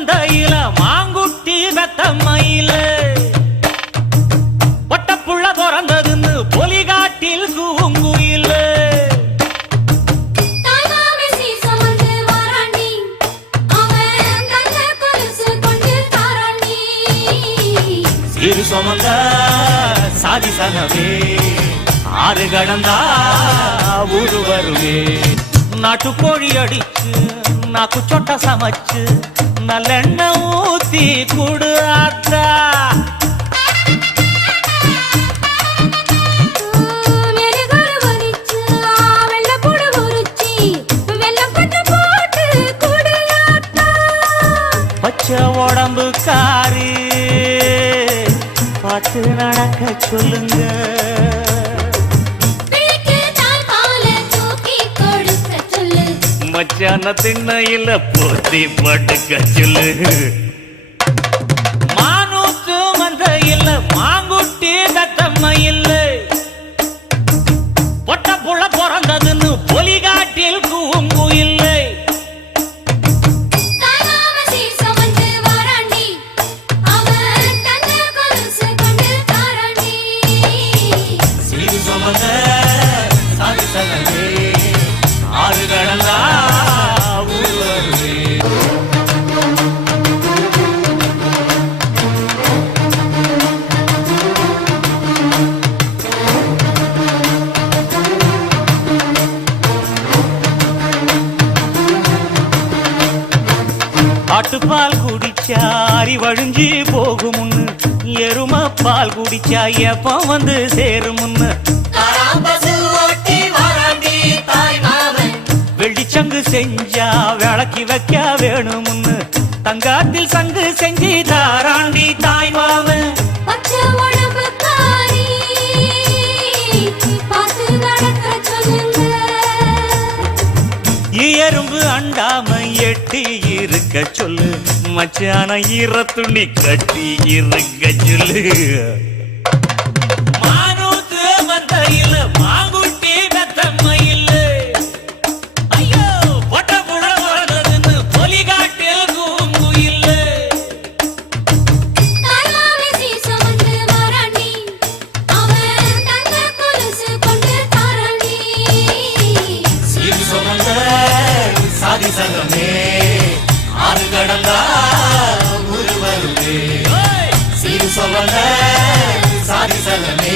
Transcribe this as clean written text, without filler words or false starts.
மந்தையில மாங்குட்டி வெத்தம்மையில ஒட்டப்புள்ள பிறந்ததுன்னு பொலிகாட்டில் கூங்குயில இரு சுமந்த சாதி சனவே ஆறு கடந்தா ஊரு வருவே நாட்டுக்கோழி அடிச்சு நாக்கு சொட்ட சமைச்சு நல்லெண்ணெய் ஊத்தி குடு ஆத்தா பச்சை உடம்பு காரி பார்த்து நடக்க சொல்லுங்க மச்சான திண்ணையில போத்தி படுக்க சொல்லு மானூத்து மந்தையில மாங்குட்டி தத்தம்மையில்ல பொட்ட புள்ள பிறந்ததுன்னு பொலிகாட்டில் கூங்கு இல்லை ஆறு கடந்தா ஆட்டுப்பால் குடிச்சா அறிவழிஞ்சி போகுமுன்னு எரும பால் குடிச்சா எப்ப வந்து சேருமுன்னு வெள்ளிச்சங்கு செஞ்சா விளக்கி வைக்க வேணுமுன்னு தங்காத்தில் சங்கு செஞ்சு தாராண்டி தாய் மாமன் எறும்பு அண்டாம எட்டி இருக்க சொல்லு மச்சான ஈர துணி கட்டி இருக்க சொல்லு மானூத்து மந்தையில மாங்குட்டி வெத்தம்மையில ஐயோ பொட்ட புள்ள பிறந்ததுன்னு பொலிகாட்டில் கூங்கு இல்ல சீர் சுமந்த சாதி சங்கமே ஆறு கடந்தா ஊரு வருவே சீர் சுமந்த சாதி சங்கமே